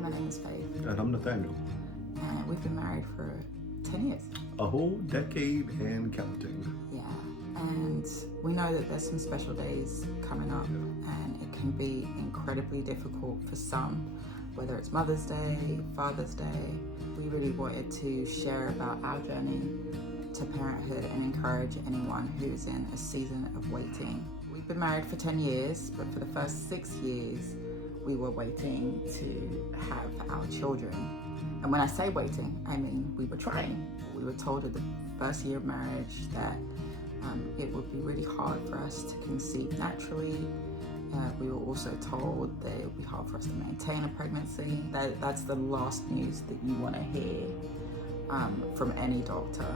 my name is Faith. And I'm Nathaniel. And we've been married for 10 years. A whole decade and counting. Yeah, and we know that there's some special days coming up, and it can be incredibly difficult for some, whether it's Mother's Day, Father's Day. We really wanted to share about our journey to parenthood and encourage anyone who's in a season of waiting. We've been married for 10 years, but for the first 6 years, we were waiting to have our children. And when I say waiting, I mean we were trying. We were told at the first year of marriage that it would be really hard for us to conceive naturally. We were also told that it would be hard for us to maintain a pregnancy. That's the last news that you want to hear from any doctor.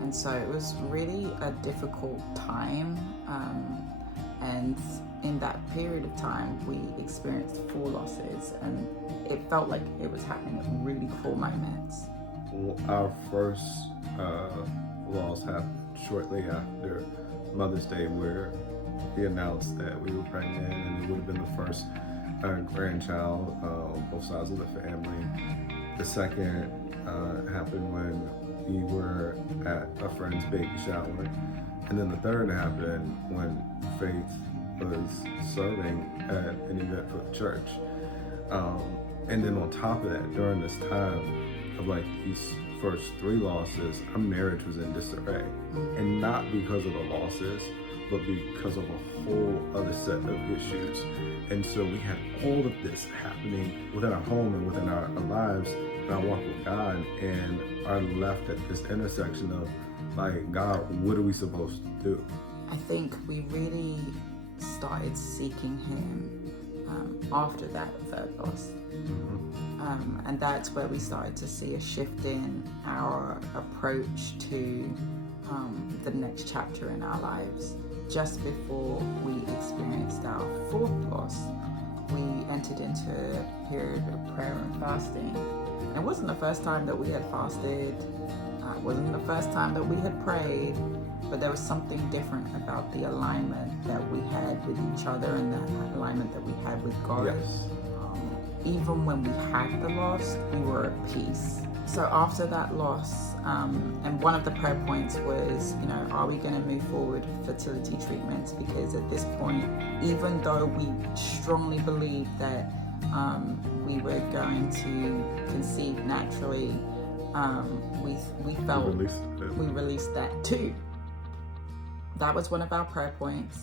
And so it was really a difficult time. And in that period of time, we experienced 4 losses, and it felt like it was happening at really cool moments. Our first loss happened shortly after Mother's Day, where we announced that we were pregnant, and it would have been the first grandchild on both sides of the family. The second happened when we were at a friend's baby shower. And then the third happened when Faith was serving at an event for the church. And then on top of that, during this time of like these first 3 losses, our marriage was in disarray. And not because of the losses, but because of a whole other set of issues. And so we had all of this happening within our home and within our lives and our walk with God, and are left at this intersection of like, God, what are we supposed to do? I think we really started seeking Him after that third loss. And that's where we started to see a shift in our approach to the next chapter in our lives. Just before we experienced our 4th loss, we entered into a period of prayer and fasting. And it wasn't the first time that we had fasted. It wasn't the first time that we had prayed, but there was something different about the alignment that we had with each other and the alignment that we had with God. Yes. Even when we had the loss, we were at peace. So after that loss, and one of the prayer points was, are we going to move forward with fertility treatments? Because at this point, even though we strongly believed that we were going to conceive naturally, we felt we released that too. That was one of our prayer points.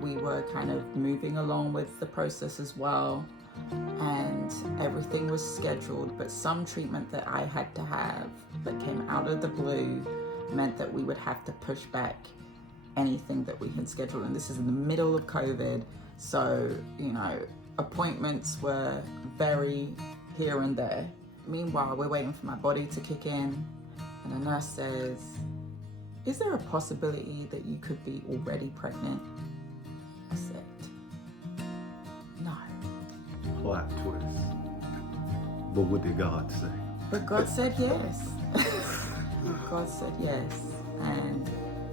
We were kind of moving along with the process as well, and everything was scheduled, but some treatment that I had to have that came out of the blue meant that we would have to push back anything that we had scheduled. And this is in the middle of COVID, so appointments were very here and there. Meanwhile, we're waiting for my body to kick in, and the nurse says, "Is there a possibility that you could be already pregnant?" I said, "No." Plot twist. But what did God say? But God said yes. God said yes. And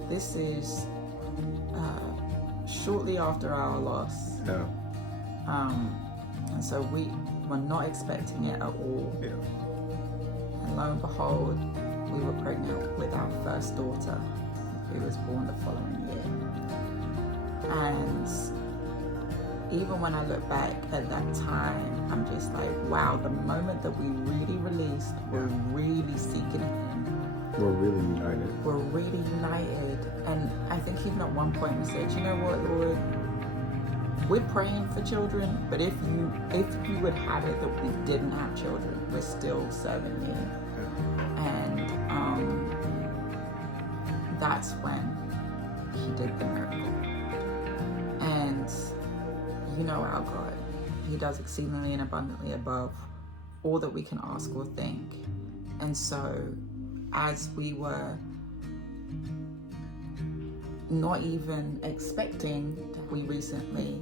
this is shortly after our loss. Yeah. And so we were not expecting it at all. Yeah. And lo and behold, we were pregnant with our first daughter, who was born the following year. And even when I look back at that time, I'm just like, wow, the moment that we really released, we're really seeking Him. We're really united. We're really united. And I think even at one point we said, you know what, Lord, we're praying for children, but if you would have it that we didn't have children, we're still serving You. And that's when He did the miracle. And our God, He does exceedingly and abundantly above all that we can ask or think. And so as we were not even expecting, we recently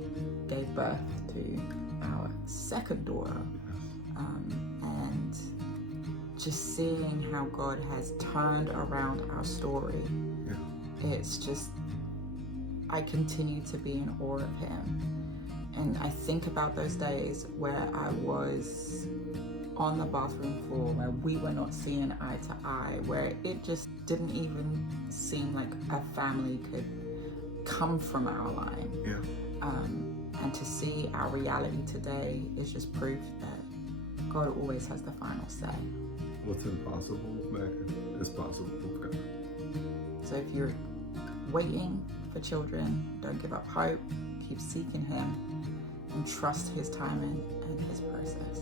gave birth to our second daughter. And just seeing how God has turned around our story, it's just, I continue to be in awe of Him. And I think about those days where I was on the bathroom floor, where we were not seeing eye to eye, where it just didn't even seem like a family could come from our line. Yeah. And to see our reality today is just proof that God always has the final say. What's impossible, man, is possible with God. So if you're waiting for children, don't give up hope. Keep seeking Him and trust His timing and His process.